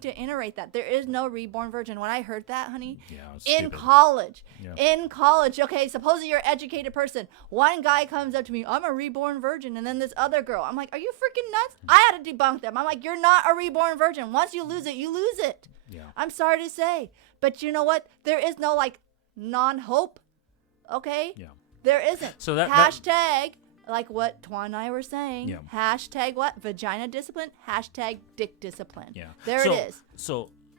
to iterate that. There is no reborn virgin. When I heard that, honey, Yeah. It's in stupid. college, Yeah. okay, supposedly you're an educated person. One guy comes up to me, I'm a reborn virgin, and then this other girl, I'm like, are you freaking nuts? I had to debunk them. I'm like, you're not a reborn virgin. Once you lose it, you lose it. Yeah. I'm sorry to say, but you know what? There is no like non-hope. Okay. Yeah. There isn't. So that- hashtag, like what Twan and I were saying, Yeah. hashtag what? Vagina discipline, hashtag dick discipline. Yeah. There so, it is.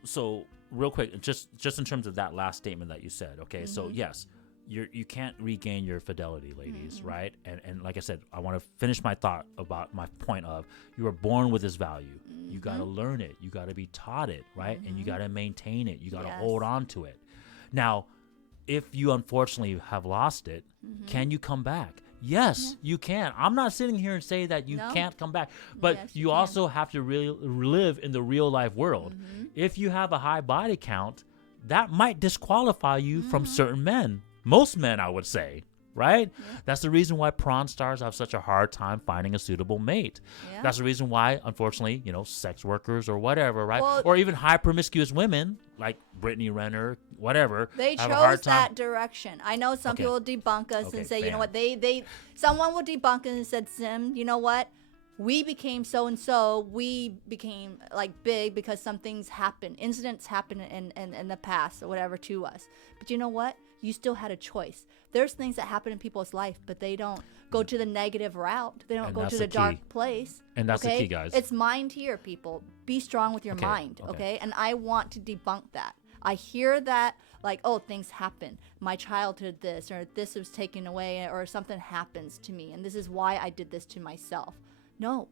So real quick, just in terms of that last statement that you said, okay, so yes, you can't regain your fidelity, ladies, right? And like I said, I want to finish my thought about my point of you were born with this value. You got to learn it. You got to be taught it, right? And you got to maintain it. You got to Yes. hold on to it. Now, if you unfortunately have lost it, can you come back? Yes, you can. I'm not sitting here and say that you No. can't come back, but Yes, you you can. also have to really live in the real life world. If you have a high body count, that might disqualify you from certain men. Most men, I would say, right? That's the reason why prawn stars have such a hard time finding a suitable mate. Yeah. That's the reason why, unfortunately, sex workers or whatever, right? Well- or even high promiscuous women like Brittany Renner, whatever, They have a hard chose time. that direction. I know some Okay. people debunk us Okay, and say, you know bam. what, someone will debunk us and said, Sim, you know what? We became so and so. We became like big because some things happened. Incidents happened in the past or whatever to us. But you know what? You still had a choice. there's things that happen in people's life, but they don't go to the negative route. They don't And go that's to the the dark key. place. And that's the okay? key, guys. It's mind here, people. Be strong with your Okay, mind, okay. okay? And I want to debunk that. I hear that, like, oh, things happen. My childhood this, or this was taken away, or something happens to me, and this is why I did this to myself. No.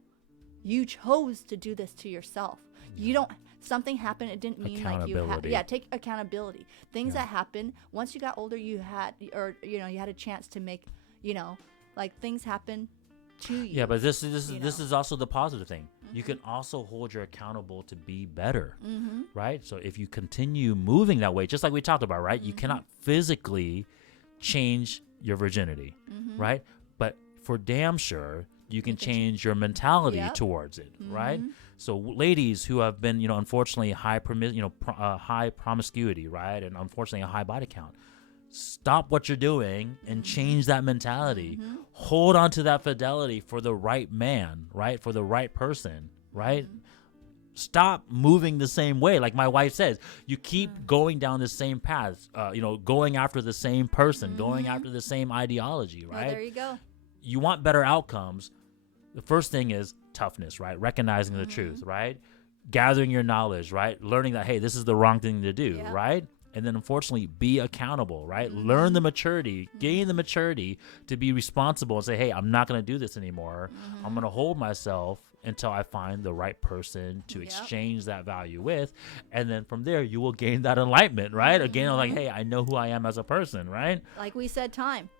You chose to do this to yourself. You don't, something happened, it didn't mean like you had, take accountability. Things that happened, once you got older, you had, or, you know, you had a chance to make, you know, like things happen to you. Yeah, but this is also the positive thing. You can also hold you accountable to be better, right? So if you continue moving that way, just like we talked about, right? You cannot physically change your virginity, right? But for damn sure, you can change your mentality towards it, right? So ladies who have been, you know, unfortunately high promiscuity, right? And unfortunately a high body count, stop what you're doing and change that mentality. Hold on to that fidelity for the right man, right? For the right person, right? Stop moving the same way. Like my wife says, you keep going down the same path, you know, going after the same person, going after the same ideology, right? Oh, there you go. You want better outcomes. The first thing is toughness, right? Recognizing the truth, right? Gathering your knowledge, right? Learning that, hey, this is the wrong thing to do, right? And then unfortunately, be accountable, right? Learn the maturity, gain the maturity to be responsible and say, hey, I'm not going to do this anymore. I'm going to hold myself until I find the right person to exchange that value with. And then from there, you will gain that enlightenment, right? Again, like, hey, I know who I am as a person, right? Like we said, time.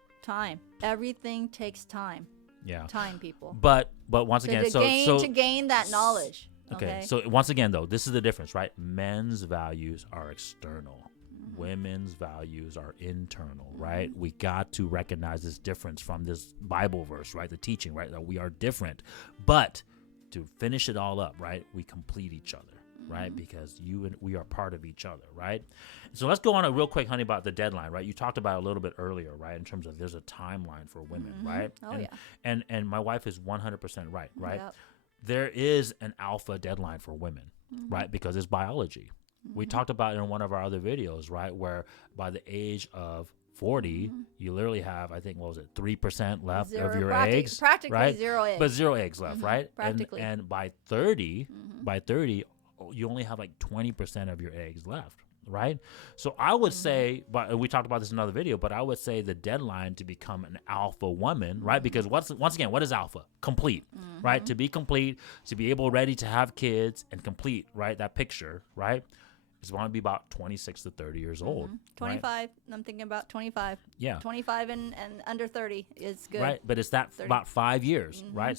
Everything takes time. Yeah. Time, people. But once again, to gain that knowledge. Okay. So once again, though, this is the difference, right? Men's values are external. Women's values are internal, right? We got to recognize this difference from this Bible verse, right? The teaching, right? That we are different. But to finish it all up, right? We complete each other, right? Because you and we are part of each other, right? So let's go on a real quick, honey, about the deadline, right? You talked about it a little bit earlier, right? In terms of there's a timeline for women, right? Oh, and my wife is 100% right? Yep. There is an alpha deadline for women, right? Because it's biology. We talked about it in one of our other videos, right? Where by the age of 40, you literally have, I think, 3% left of your eggs, practically right? 0 eggs. But 0 eggs left, right? Practically. And by 30, you only have like 20% of your eggs left, right? So I would say, but we talked about this in another video, but I would say the deadline to become an alpha woman, right? Because once again, what is alpha? Complete, right? To be complete, to be able, ready to have kids and complete, right? That picture, right? Is want to be about 26 to 30 years old. 25. Right? I'm thinking about 25. Yeah. 25 and under 30 is good. Right. But it's that 30. About 5 years, right?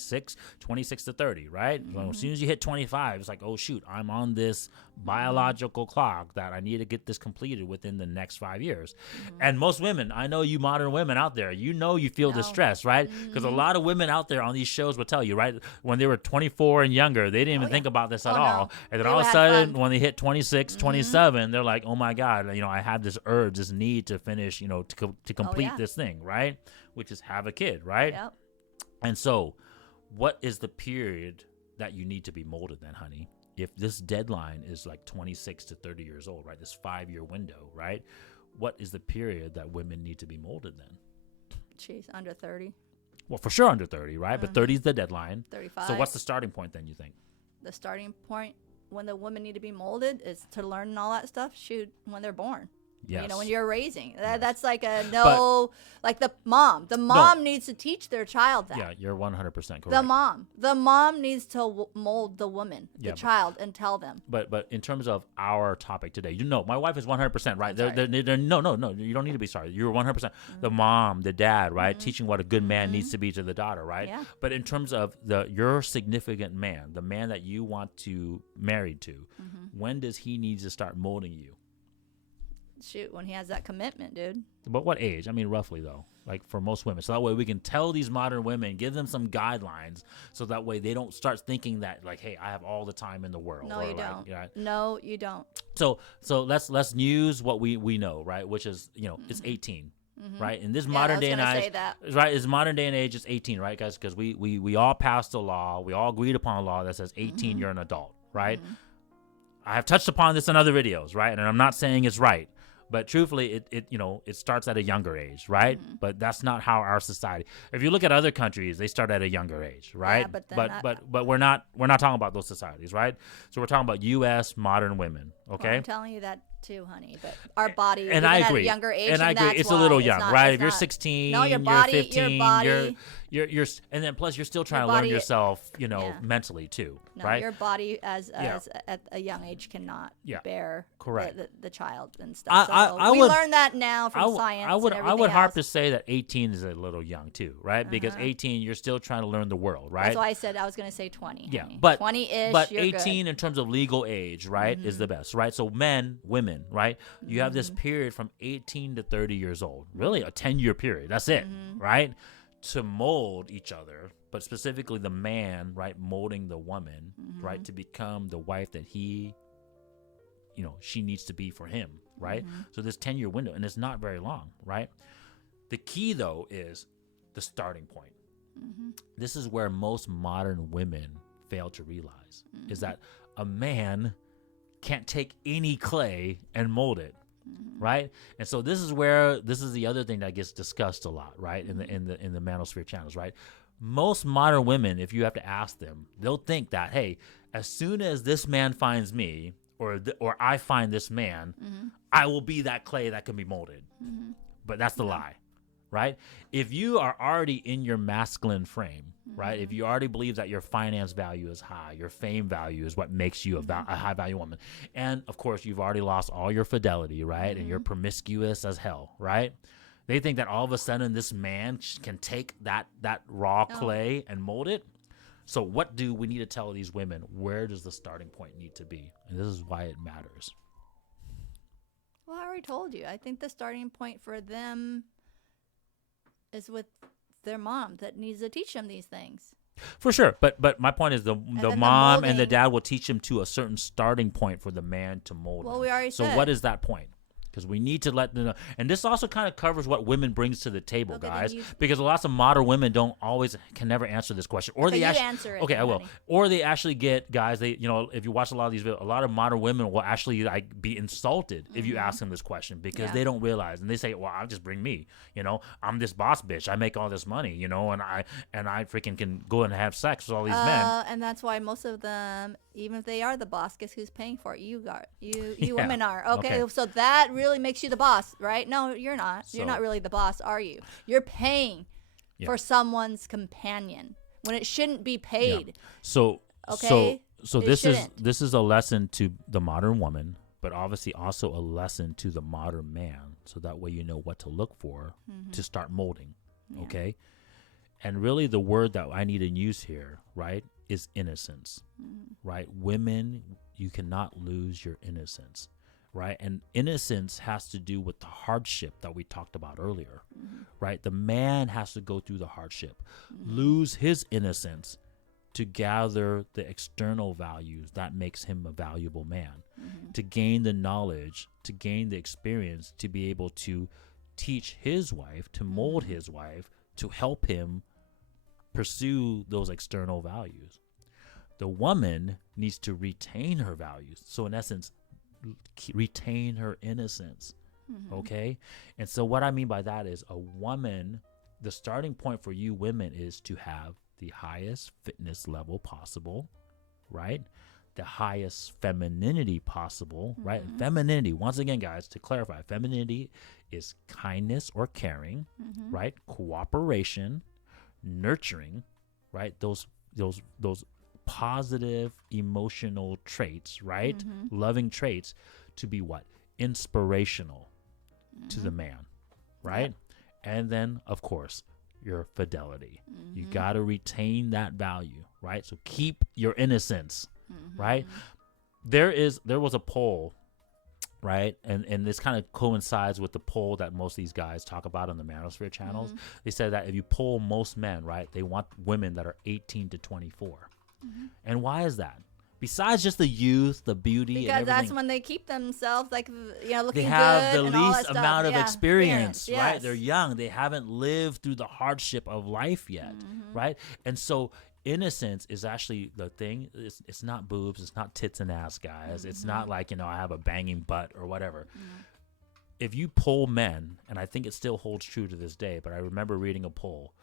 26 to 30, right? So as soon as you hit 25, it's like, oh, shoot, I'm on this biological clock that I need to get this completed within the next 5 years. And most women, I know you modern women out there, you know you feel the stress, right? Because a lot of women out there on these shows will tell you, right? When they were 24 and younger, they didn't even think about this at all. No. And then all of a sudden, when they hit 26, 27, they're like, oh my God, you know, I have this urge, this need to finish, you know, to complete this thing, right? Which is have a kid, right? Yep. And so what is the period that you need to be molded then, honey? If this deadline is like 26 to 30 years old, right? This 5-year window, right? What is the period that women need to be molded then? Jeez, under 30. Well, for sure under 30, right? But 30 is the deadline. 35. So what's the starting point then, you think? The starting point when the women need to be molded is to learn all that stuff, shoot, when they're born. Yes. You know, when you're raising. That's like like the mom. The mom needs to teach their child that. Yeah, you're 100% correct. The mom needs to mold the woman, the child, and tell them. But in terms of our topic today, you know, my wife is 100% right. No, you don't need to be sorry. You're 100%. The mom, the dad, right? Teaching what a good man needs to be to the daughter, right? Yeah. But in terms of your significant man, the man that you want to marry to, when does he need to start molding you? Shoot, when he has that commitment, dude. But what age? I mean, roughly, though, like for most women. So that way we can tell these modern women, give them some guidelines, so that way they don't start thinking that, like, hey, I have all the time in the world. No, you don't. You know, no, you don't. So let's use what we know, right? Which is, you know, it's 18. Right, in this modern day and age, right? Is modern day and age is 18, right, guys? Because we all passed a law, we all agreed upon a law that says 18, you're an adult, right? I have touched upon this in other videos, right? And I'm not saying it's right, But truthfully, it starts at a younger age, right? But that's not how our society. If you look at other countries, they start at a younger age, right? Yeah, but we're not talking about those societies, right? So we're talking about U.S. modern women, okay? Well, I'm telling you that too, honey. But our body, and I agree. At a younger age, and I agree. That's it's a little young, not, right? If you're 16, no, your body, you're 15, your body, you're, and then plus you're still trying to body, learn yourself, mentally too, no, right? Your body as at a young age cannot bear the child and stuff. We learn that now from science. I would else. harp to say that 18 is a little young too, right? Because 18, you're still trying to learn the world, right? That's why I said I was going to say 20. Yeah, honey. but 20-ish. But you're 18 good. in terms of legal age, right, is the best, right? So women, right? You have this period from 18 to 30 years old, really a 10-year period. That's it, right? To mold each other, but specifically the man, right, molding the woman, right, to become the wife that he, she needs to be for him, right? So this 10-year window, and it's not very long, right? The key though is the starting point. This is where most modern women fail to realize is that a man can't take any clay and mold it, right? And so this is the other thing that gets discussed a lot, right? In the manosphere channels, right? Most modern women, if you have to ask them, they'll think that, hey, as soon as this man finds me, or I find this man, I will be that clay that can be molded. But that's the lie, right? If you are already in your masculine frame, right? If you already believe that your finance value is high, your fame value is what makes you a high value woman. And of course, you've already lost all your fidelity, right? And you're promiscuous as hell, right? They think that all of a sudden this man can take that raw clay and mold it. So what do we need to tell these women? Where does the starting point need to be? And this is why it matters. Well, I already told you. I think the starting point for them is with their mom that needs to teach them these things. For sure. But my point is the mom and the dad will teach them to a certain starting point for the man to mold them. Well, we already said. So what is that point? Because we need to let them know. And this also kind of covers what women brings to the table, guys. Because lots of modern women can never answer this question. Or they actually answer it. Okay, I will. Or they actually get guys. If you watch a lot of these videos, a lot of modern women will actually be insulted if you ask them this question because they don't realize, and they say, "Well, I'll just bring me. I'm this boss bitch. I make all this money. And I freaking can go and have sex with all these men." And that's why most of them, even if they are the boss, guess who's paying for it? You women are. Okay, so that really makes you the boss, right? No, you're not. You're not really the boss, are you? You're paying for someone's companion when it shouldn't be paid. So this is a lesson to the modern woman, but obviously also a lesson to the modern man, so that way you know what to look for to start molding. Okay? And really the word that I need to use here, right, is innocence. Right? Women, you cannot lose your innocence. Right? And innocence has to do with the hardship that we talked about earlier, right? The man has to go through the hardship, lose his innocence to gather the external values that makes him a valuable man, to gain the knowledge, to gain the experience, to be able to teach his wife, to mold his wife, to help him pursue those external values. The woman needs to retain her values. So in essence, retain her innocence. Okay? And so what I mean by that is a woman, the starting point for you women is to have the highest fitness level possible, right? The highest femininity possible, right? Femininity, once again, guys, to clarify, femininity is kindness or caring, right? Cooperation, nurturing, right? Those positive emotional traits, right? Loving traits to be what? Inspirational to the man, right? Yep. And then, of course, your fidelity. You got to retain that value, right? So keep your innocence, right? There was a poll, right? And this kind of coincides with the poll that most of these guys talk about on the manosphere channels. They said that if you poll most men, right, they want women that are 18 to 24. And why is that? Besides just the youth, the beauty, because and everything, that's when they keep themselves looking they have good the and all least that amount stuff. of experience, yes. right? They're young. They haven't lived through the hardship of life yet, right? And so innocence is actually the thing. It's not boobs. It's not tits and ass, guys. It's not like, I have a banging butt or whatever. if you poll men, and I think it still holds true to this day, but I remember reading a poll,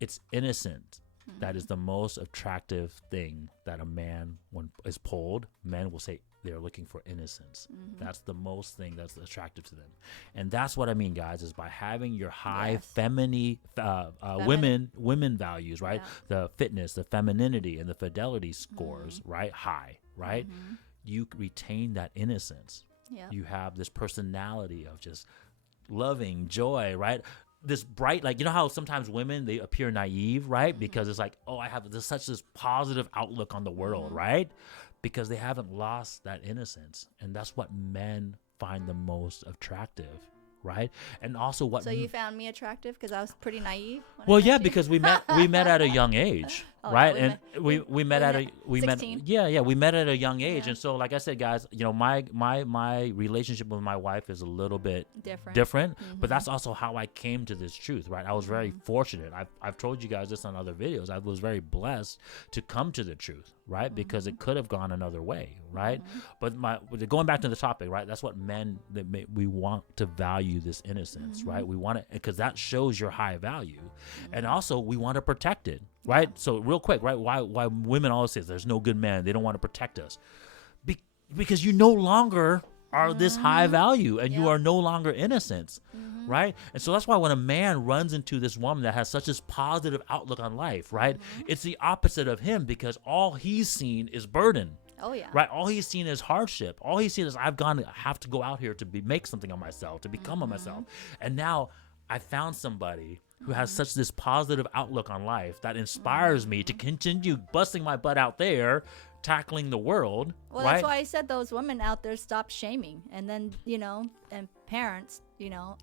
it's innocent. That is the most attractive thing that a man, when is polled, men will say they're looking for innocence. That's the most thing that's attractive to them. And that's what I mean, guys, is by having your high feminine women values, right? The fitness, the femininity, and the fidelity scores, right? High, right? You retain that innocence. You have this personality of just loving, joy, right? This bright, like, you know how sometimes women, they appear naive, right? Because it's like, oh, I have this positive outlook on the world, right? Because they haven't lost that innocence. And that's what men find the most attractive, right? And also what... So you found me attractive because I was pretty naive? Well, yeah, because we met at a young age, right? Yeah, we met at a... We 16? met, we met at a young age. And so, like I said, guys, you know, my relationship with my wife is a little bit different, but that's also how I came to this truth, right? I was very fortunate. I've told you guys this on other videos. I was very blessed to come to the truth, right? Because it could have gone another way, right? But going back to the topic, right? That's what men, we want to value this innocence, right? We want it because that shows your high value. And also we want to protect it, right? So real quick, right? Why women always say there's no good men. They don't want to protect us. Because you no longer are this high value and you are no longer innocent, right? And so that's why when a man runs into this woman that has such this positive outlook on life, right? It's the opposite of him because all he's seen is burden. Oh, yeah. Right? All he's seen is hardship. All he's seen is I have to go out here to make something of myself, to become of myself. And now I found somebody who has such this positive outlook on life that inspires me to continue busting my butt out there, tackling the world. Well, right? That's why I said those women out there stop shaming. And then, you know, and parents, you know,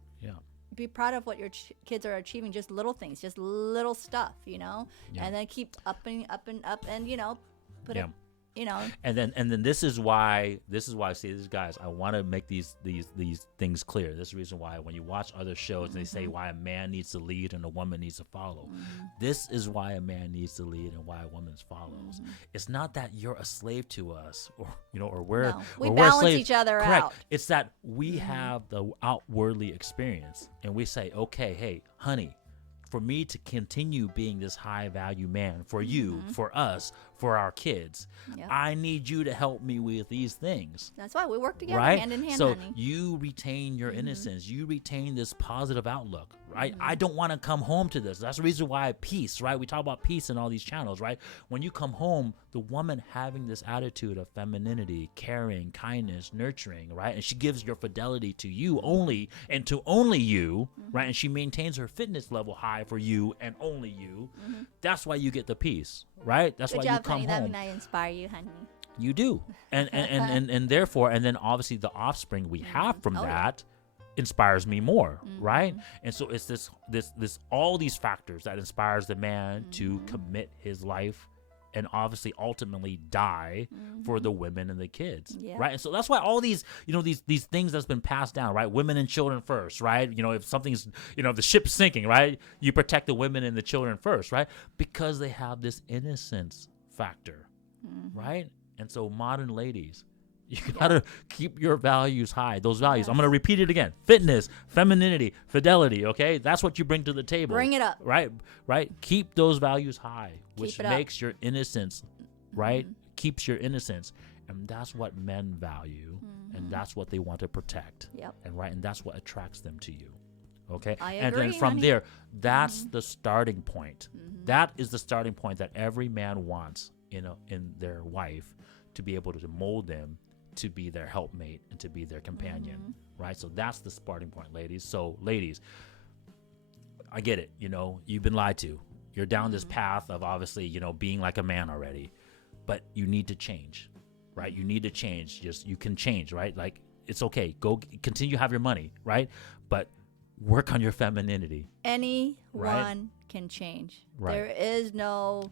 be proud of what your kids are achieving, just little things, just little stuff, you know, and then keep upping, up and up and, you know, put it. You know, and then this is why I say this, guys. I want to make these things clear. This is the reason why when you watch other shows, they say why a man needs to lead and a woman needs to follow. This is why a man needs to lead and why a woman follows. It's not that you're a slave to us, or you know, or we're we or balance we're each other Correct. out. It's that we have the outwardly experience, and we say, okay, hey, honey. For me to continue being this high value man for you, for us, for our kids, I need you to help me with these things. That's why we work together, right? hand in hand, so honey. You retain your innocence. You retain this positive outlook, right? I don't want to come home to this. That's the reason why peace, right? We talk about peace in all these channels, right? When you come home, the woman having this attitude of femininity, caring, kindness, nurturing, right? And she gives your fidelity to you only and to only you, right? And she maintains her fitness level high for you and only you. That's why you get the peace, right? That's Good why job, you come honey. home. That I inspire you, honey. You do. And therefore, and then obviously the offspring we have from that inspires me more, right? And so it's this all these factors that inspires the man to commit his life and obviously ultimately die for the women and the kids, right? And so that's why all these, you know, these things that's been passed down, right? Women and children first, right? You know, if something's, you know, if the ship's sinking, right? You protect the women and the children first, right? Because they have this innocence factor, right? And so modern ladies, you gotta keep your values high. Those values. I'm gonna repeat it again. Fitness, femininity, fidelity. Okay, that's what you bring to the table. Bring it up. Right. Keep those values high, which makes your innocence, right? Keeps your innocence, and that's what men value, and that's what they want to protect. And that's what attracts them to you. Okay. I and agree, then from honey. there, that's the starting point. That is the starting point that every man wants in their wife, to be able to mold them to be their helpmate and to be their companion, right? So that's the starting point, ladies. So ladies, I get it. You know, you've been lied to. You're down this path of obviously, you know, being like a man already, but you need to change, right? You need to change. You can change, right? Like, it's okay. Go continue to have your money, right? But work on your femininity. Anyone can change. Right. There is no,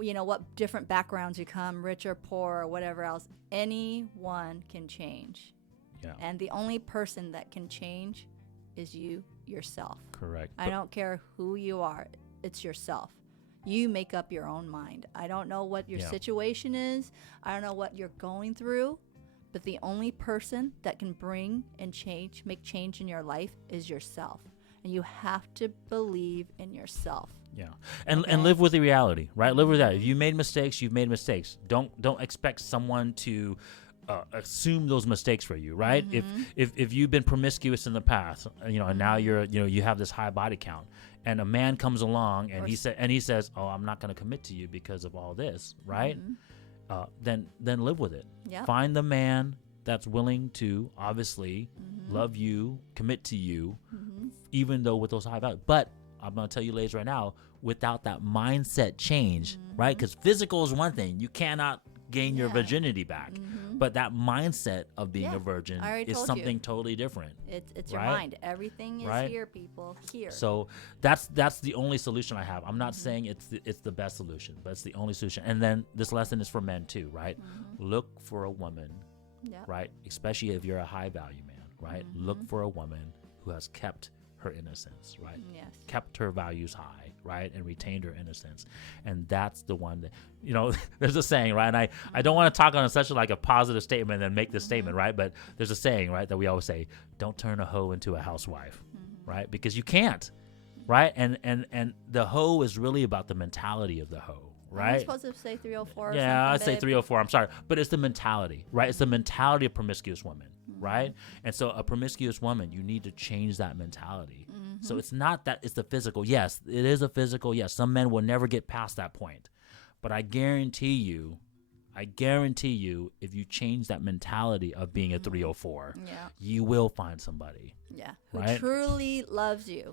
you know, what different backgrounds you come, rich or poor or whatever else. Anyone can change. Yeah. And the only person that can change is you yourself. Correct. I don't care who you are. It's yourself. You make up your own mind. I don't know what your situation is. I don't know what you're going through, But the only person that can bring and make change in your life is yourself. And you have to believe in yourself. Yeah. And live with the reality, right? Live with that. If you made mistakes, you've made mistakes. Don't expect someone to assume those mistakes for you, right? If you've been promiscuous in the past, and now you have this high body count, and a man comes along and he says, "Oh, I'm not going to commit to you because of all this," right? Then live with it. Yep. Find the man that's willing to obviously love you, commit to you, even though with those high values. But I'm going to tell you ladies right now, without that mindset change, right? Because physical is one thing. You cannot gain your virginity back. But that mindset of being a virgin is something totally different. It's your mind. Everything is here, people. Here. So that's the only solution I have. I'm not saying it's the best solution, but it's the only solution. And then this lesson is for men too, right? Look for a woman, right? Especially if you're a high value man, right? Look for a woman who has kept her innocence, right? Yes. Kept her values high, right? And retained her innocence. And that's the one that, there's a saying, right? And I don't want to talk on such a positive statement and then make this statement, right? But there's a saying, right, that we always say, don't turn a hoe into a housewife, right? Because you can't, right? And the hoe is really about the mentality of the hoe. Right? I'm supposed to say 304 or yeah, I'd something, say 304. I'm sorry. But it's the mentality, right? It's the mentality of promiscuous women, right? And so a promiscuous woman, you need to change that mentality. So it's not that it's the physical. Yes, it is a physical. Yes, some men will never get past that point. But I guarantee you, if you change that mentality of being a 304, you will find somebody. Yeah, who truly loves you,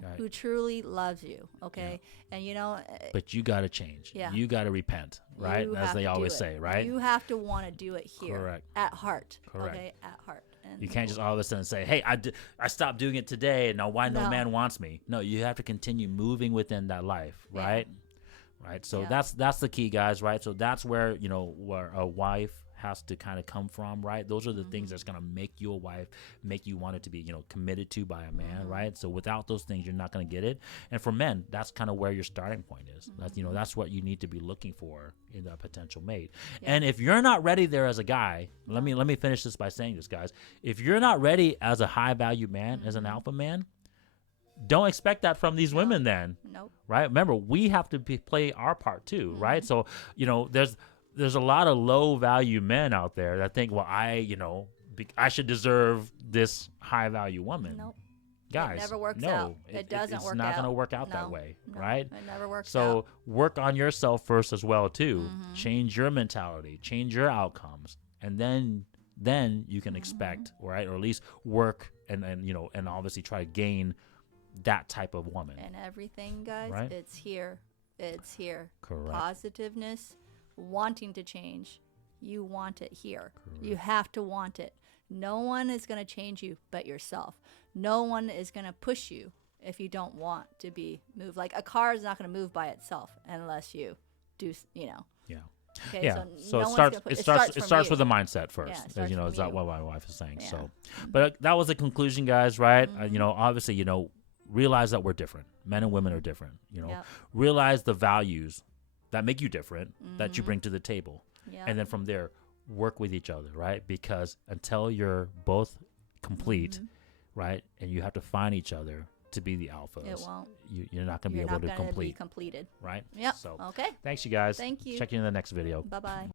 okay? And but you got to change. Yeah. You got to repent, right? As they always say, right? You have to want to do it here. Correct. At heart. Correct. Okay, at heart. And you can't just all of a sudden say, hey, I stopped doing it today, and now why no man wants me? No, you have to continue moving within that life, right? Right. So that's the key, guys, right? So that's where, where a wife has to kind of come from, right? Those are the things that's going to make you a wife, make you want it to be, committed to by a man, right? So without those things, you're not going to get it. And for men, that's kind of where your starting point is. That's, that's what you need to be looking for in that potential mate. Yeah. And if you're not ready there as a guy, let me finish this by saying this, guys. If you're not ready as a high value man, as an alpha man, don't expect that from these women then. Nope. Right? Remember, we have to play our part too, right? So, there's a lot of low value men out there that think, well, I should deserve this high value woman. Nope. Guys, it never works out. It doesn't work out. It's not going to work out that way, right? It never works out. So work on yourself first as well too. Change your mentality, change your outcomes, and then you can expect, right? Or at least work and obviously try to gain that type of woman. And everything, guys, right? It's here. Correct. Positiveness, wanting to change. You want it here. Correct. You have to want it. No one is going to change you but yourself. No one is going to push you if you don't want to be moved. Like a car is not going to move by itself unless you do, Yeah. Okay, yeah. So it starts with the mindset first. Yeah, is that what my wife is saying? Yeah. So, but that was the conclusion, guys. Right? Obviously, realize that we're different. Men and women are different. Realize the values that make you different that you bring to the table, and then from there, work with each other, right? Because until you're both complete, right, and you have to find each other to be the alphas. It won't. You're not going to be able to complete. Be completed. Right? Yep. So, okay. Thanks, you guys. Thank you. Check you in the next video. Bye-bye.